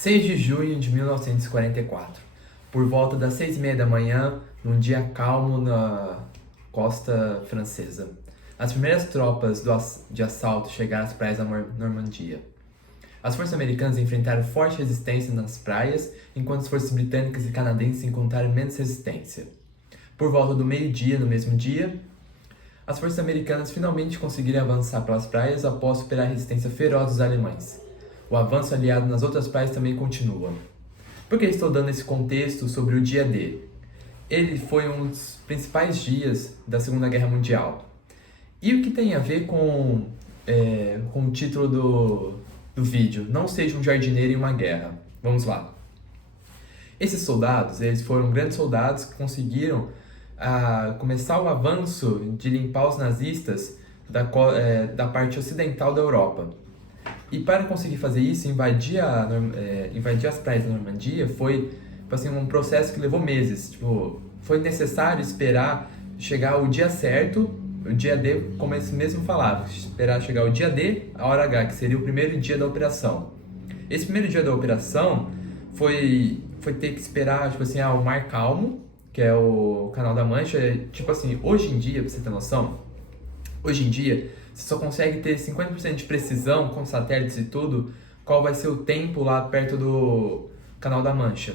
6 de junho de 1944, por volta das 6h30 da manhã, num dia calmo na costa francesa. As primeiras tropas de assalto chegaram às praias da Normandia. As forças americanas enfrentaram forte resistência nas praias, enquanto as forças britânicas e canadenses encontraram menos resistência. Por volta do meio-dia, no mesmo dia, as forças americanas finalmente conseguiram avançar pelas praias após superar a resistência feroz dos alemães. O avanço aliado nas outras praias também continua. Por que estou dando esse contexto sobre o dia D? Ele foi um dos principais dias da Segunda Guerra Mundial. E o que tem a ver com o título do vídeo? Não seja um jardineiro em uma guerra. Vamos lá. Esses soldados, eles foram grandes soldados que conseguiram começar o avanço de limpar os nazistas da parte ocidental da Europa. E para conseguir fazer isso, invadir as praias da Normandia foi assim, um processo que levou meses. Foi necessário esperar chegar o dia certo, o dia D, como eles mesmos falavam, esperar chegar o dia D, a hora H, que seria o primeiro dia da operação. Esse primeiro dia da operação foi ter que esperar o mar calmo, que é o Canal da Mancha. Hoje em dia, pra você ter noção, hoje em dia, você só consegue ter 50% de precisão com satélites e tudo, qual vai ser o tempo lá perto do Canal da Mancha.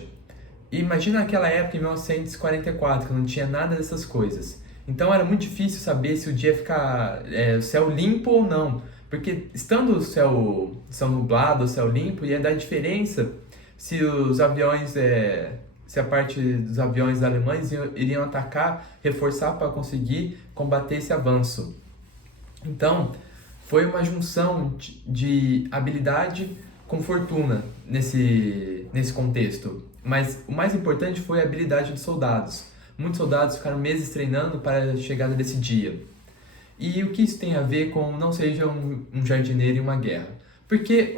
E imagina aquela época, em 1944, que não tinha nada dessas coisas. Então era muito difícil saber se o dia ia ficar o céu limpo ou não. Porque estando o céu nublado, o céu limpo, ia dar diferença se os aviões, se a parte dos aviões alemães iriam atacar, reforçar para conseguir combater esse avanço. Então, foi uma junção de habilidade com fortuna nesse contexto. Mas o mais importante foi a habilidade dos soldados. Muitos soldados ficaram meses treinando para a chegada desse dia. E o que isso tem a ver com não seja um jardineiro em uma guerra? Porque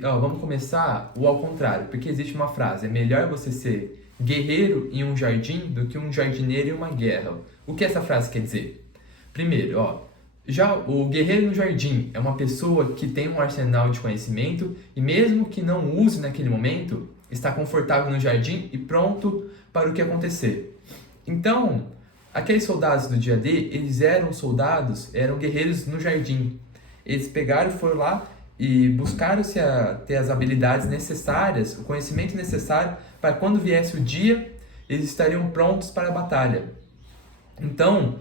vamos começar ao contrário. Porque existe uma frase: é melhor você ser guerreiro em um jardim do que um jardineiro em uma guerra. O que essa frase quer dizer? Primeiro, já o guerreiro no jardim é uma pessoa que tem um arsenal de conhecimento e mesmo que não use naquele momento, está confortável no jardim e pronto para o que acontecer. Então, aqueles soldados do dia D, eles eram guerreiros no jardim. Eles foram lá e buscaram ter as habilidades necessárias, o conhecimento necessário para quando viesse o dia, eles estariam prontos para a batalha. Então,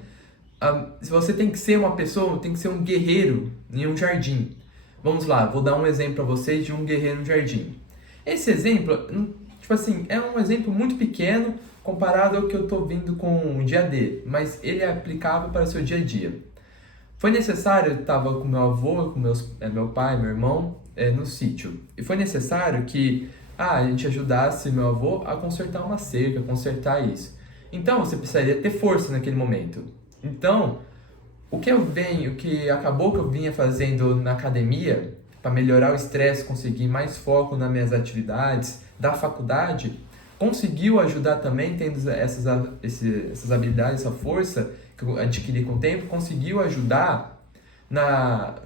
se você tem que ser uma pessoa, tem que ser um guerreiro em um jardim. Vamos lá, vou dar um exemplo para vocês de um guerreiro no jardim. Esse exemplo, é um exemplo muito pequeno comparado ao que eu estou vendo com o dia D, mas ele é aplicável para o seu dia a dia. Foi necessário, eu estava com meu avô, com meu pai, meu irmão, no sítio. E foi necessário que a gente ajudasse meu avô a consertar uma cerca, consertar isso. Então, você precisaria ter força naquele momento. Então, o que acabou que eu vinha fazendo na academia para melhorar o estresse, conseguir mais foco nas minhas atividades da faculdade, conseguiu ajudar também, tendo essas habilidades, essa força que eu adquiri com o tempo, conseguiu ajudar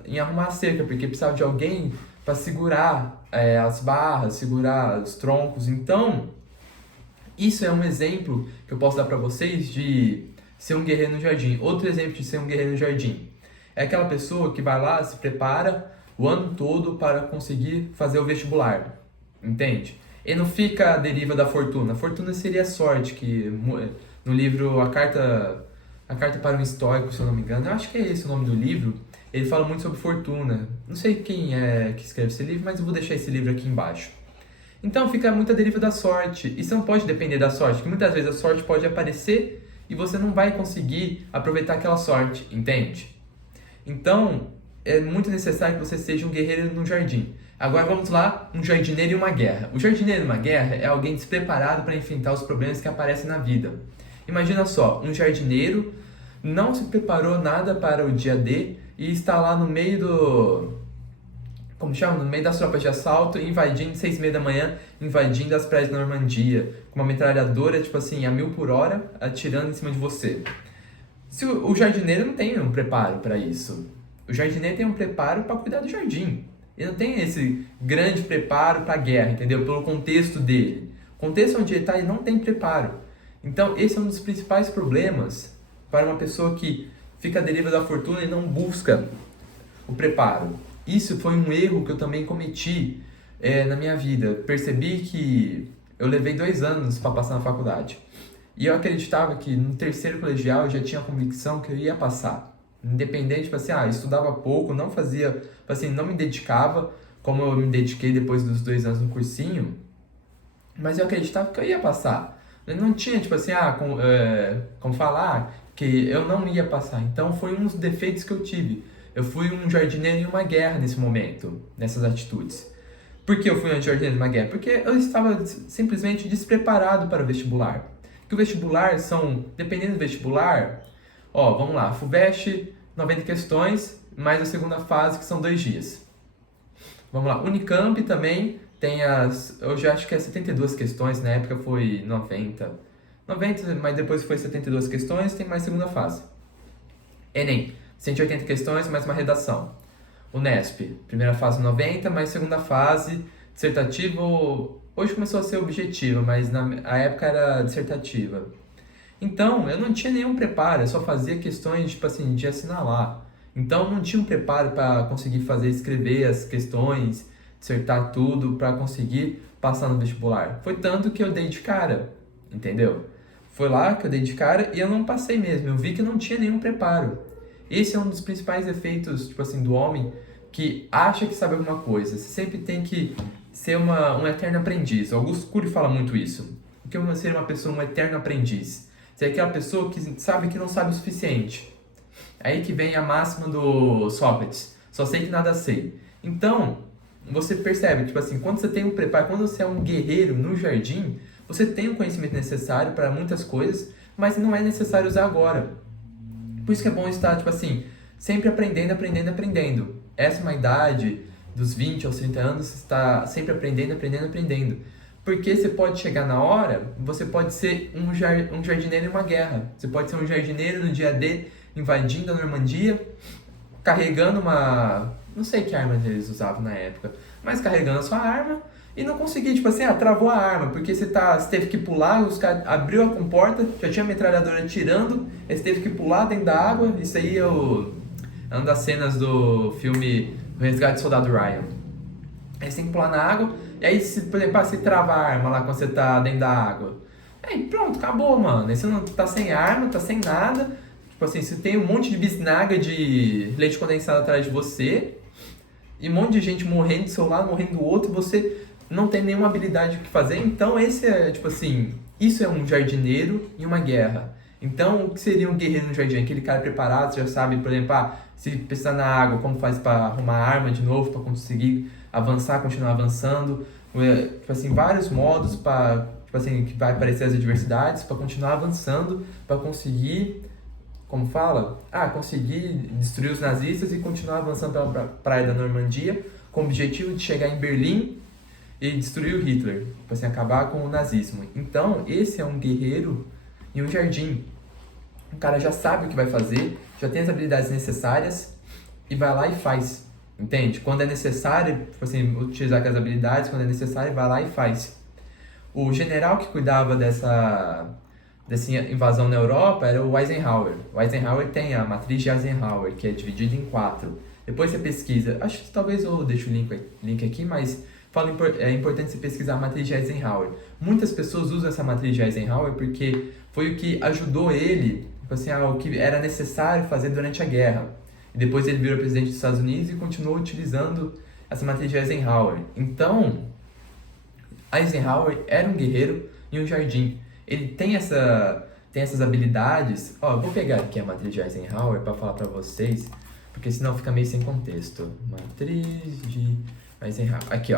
em arrumar a cerca, porque precisava de alguém para segurar as barras, segurar os troncos. Então, isso é um exemplo que eu posso dar para vocês de ser um guerreiro no jardim. Outro exemplo de ser um guerreiro no jardim é aquela pessoa que vai lá, se prepara o ano todo para conseguir fazer o vestibular, entende? E não fica à deriva da fortuna. A fortuna seria a sorte, que no livro A Carta para um Estoico, se eu não me engano, eu acho que é esse o nome do livro, ele fala muito sobre fortuna. Não sei quem é que escreve esse livro, mas eu vou deixar esse livro aqui embaixo. Então fica muito à deriva da sorte, e você não pode depender da sorte, porque muitas vezes a sorte pode aparecer e você não vai conseguir aproveitar aquela sorte, entende? Então, é muito necessário que você seja um guerreiro no jardim. Agora vamos lá, um jardineiro em uma guerra. O jardineiro em uma guerra é alguém despreparado para enfrentar os problemas que aparecem na vida. Imagina só, um jardineiro não se preparou nada para o dia D e está lá no meio no meio das tropas de assalto, invadindo 6h30 da manhã, invadindo as praias da Normandia, com uma metralhadora, a 1.000 por hora, atirando em cima de você. O jardineiro não tem um preparo para isso. O jardineiro tem um preparo para cuidar do jardim. Ele não tem esse grande preparo para a guerra, entendeu? Pelo contexto dele. O contexto onde ele está, ele não tem preparo. Então, esse é um dos principais problemas para uma pessoa que fica à deriva da fortuna e não busca o preparo. Isso foi um erro que eu também cometi na minha vida. Percebi que eu levei 2 anos para passar na faculdade. E eu acreditava que no terceiro colegial eu já tinha a convicção que eu ia passar. Independente, tipo assim, estudava pouco, não fazia, tipo assim, não me dedicava como eu me dediquei depois dos 2 anos no cursinho, mas eu acreditava que eu ia passar. Eu não tinha, tipo assim, como falar que eu não ia passar. Então foi um dos defeitos que eu tive. Eu fui um jardineiro em uma guerra nesse momento, nessas atitudes. Por que eu fui um jardineiro em uma guerra? Porque eu estava simplesmente despreparado para o vestibular. Que o vestibular são, dependendo do vestibular, vamos lá, FUVEST, 90 questões, mais a segunda fase, que são 2 dias. Vamos lá, Unicamp também tem eu já acho que é 72 questões, na época foi 90, mas depois foi 72 questões, tem mais segunda fase. Enem, 180 questões, mais uma redação. Unesp, primeira fase 90, mais segunda fase, dissertativo, hoje começou a ser objetiva, mas na época era dissertativa. Então, eu não tinha nenhum preparo, eu só fazia questões, tipo assim, de assinalar. Então, não tinha um preparo para conseguir escrever as questões, dissertar tudo, para conseguir passar no vestibular. Foi tanto que eu dei de cara, entendeu? Foi lá que eu dei de cara e eu não passei mesmo, eu vi que eu não tinha nenhum preparo. Esse é um dos principais efeitos, tipo assim, do homem que acha que sabe alguma coisa. Você sempre tem que ser um eterno aprendiz. Augusto Cury fala muito isso. O que é ser uma pessoa, um eterno aprendiz? Você é aquela pessoa que sabe que não sabe o suficiente. Aí que vem a máxima do Sócrates. Só sei que nada sei. Então, você percebe, tipo assim, quando você tem um preparo, quando você é um guerreiro no jardim, você tem o conhecimento necessário para muitas coisas, mas não é necessário usar agora. Por isso que é bom estar, tipo assim, sempre aprendendo, aprendendo, aprendendo. Essa é uma idade dos 20 aos 30 anos, você está sempre aprendendo, aprendendo, aprendendo. Porque você pode chegar na hora, você pode ser um jardineiro em uma guerra. Você pode ser um jardineiro no dia D, invadindo a Normandia, carregando uma... Não sei que arma eles usavam na época, mas carregando a sua arma e não conseguir, tipo assim, travou a arma, porque você teve que pular, os caras abriu a comporta, já tinha a metralhadora atirando, aí você teve que pular dentro da água. Isso aí é uma das cenas do filme O Resgate do Soldado Ryan. Aí você tem que pular na água, e aí, por exemplo, você trava a arma lá quando você tá dentro da água. Aí pronto, acabou, mano. Aí você não tá sem arma, tá sem nada. Tipo assim, você tem um monte de bisnaga de leite condensado atrás de você, e um monte de gente morrendo do seu lado, morrendo do outro, e você não tem nenhuma habilidade o que fazer. Então esse é, tipo assim, isso é um jardineiro em uma guerra. Então, o que seria um guerreiro no jardim? Aquele cara preparado, já sabe, por exemplo, se precisar na água, como faz para arrumar a arma de novo, para conseguir avançar, continuar avançando. Tipo assim, vários modos para, tipo assim, que vai aparecer as adversidades, para continuar avançando, para conseguir, como fala? Conseguir destruir os nazistas e continuar avançando pela praia da Normandia, com o objetivo de chegar em Berlim e destruir o Hitler, tipo assim, acabar com o nazismo. Então, esse é um guerreiro em um jardim. O cara já sabe o que vai fazer, já tem as habilidades necessárias e vai lá e faz. Entende? Quando é necessário, tipo assim, utilizar aquelas habilidades, quando é necessário, vai lá e faz. O general que cuidava dessa invasão na Europa era o Eisenhower. O Eisenhower tem a matriz de Eisenhower, que é dividida em 4. Depois você pesquisa, acho que talvez eu deixe o link aqui, mas é importante você pesquisar a matriz de Eisenhower. Muitas pessoas usam essa matriz de Eisenhower porque foi o que ajudou ele, tipo assim, o que era necessário fazer durante a guerra. E depois ele virou presidente dos Estados Unidos e continuou utilizando essa matriz de Eisenhower. Então, Eisenhower era um guerreiro em um jardim. Ele tem essas habilidades. Eu vou pegar aqui a matriz de Eisenhower para falar para vocês, porque senão fica meio sem contexto. Matriz de Eisenhower. Aqui,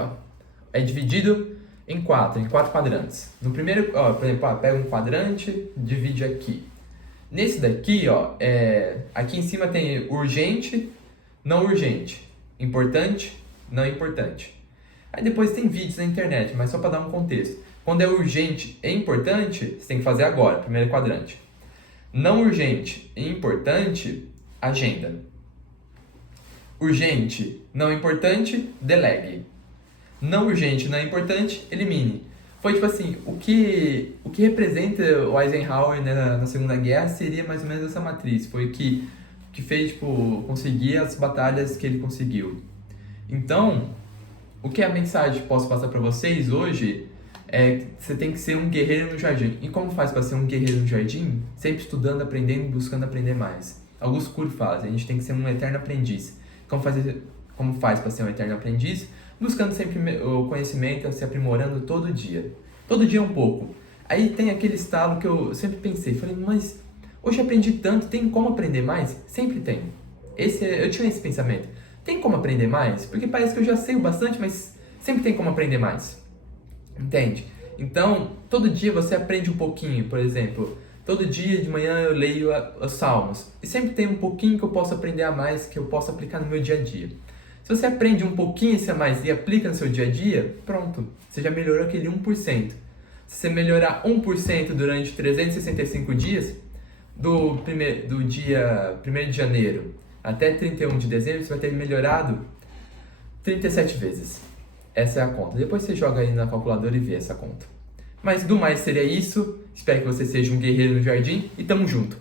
é dividido em 4 quadrantes. No primeiro, por exemplo, pega um quadrante, divide aqui. Nesse daqui, aqui em cima tem urgente, não urgente, importante, não importante. Aí depois tem vídeos na internet, mas só para dar um contexto. Quando é urgente e importante, você tem que fazer agora, primeiro quadrante. Não urgente e importante, agenda. Urgente, não importante, delegue. Não urgente, não importante, elimine. Foi tipo assim, o que representa o Eisenhower, né, na Segunda Guerra seria mais ou menos essa matriz. Foi o que fez, tipo, conseguir as batalhas que ele conseguiu. Então, o que a mensagem que posso passar para vocês hoje é que você tem que ser um guerreiro no jardim. E como faz para ser um guerreiro no jardim? Sempre estudando, aprendendo, buscando aprender mais. Augusto Cury fala, a gente tem que ser um eterno aprendiz. Como faz para ser um eterno aprendiz? Buscando sempre o conhecimento, se aprimorando todo dia. Todo dia um pouco. Aí tem aquele estalo que eu sempre pensei, falei, mas hoje aprendi tanto, tem como aprender mais? Sempre tem. Eu tinha esse pensamento. Tem como aprender mais? Porque parece que eu já sei o bastante, mas sempre tem como aprender mais. Entende? Então, todo dia você aprende um pouquinho, por exemplo. Todo dia de manhã eu leio os Salmos. E sempre tem um pouquinho que eu posso aprender a mais, que eu posso aplicar no meu dia a dia. Se você aprende um pouquinho esse a mais e aplica no seu dia a dia, pronto. Você já melhorou aquele 1%. Se você melhorar 1% durante 365 dias, do dia 1º de janeiro até 31 de dezembro, você vai ter melhorado 37 vezes. Essa é a conta. Depois você joga aí na calculadora e vê essa conta. Mas do mais seria isso. Espero que você seja um guerreiro no jardim e tamo junto.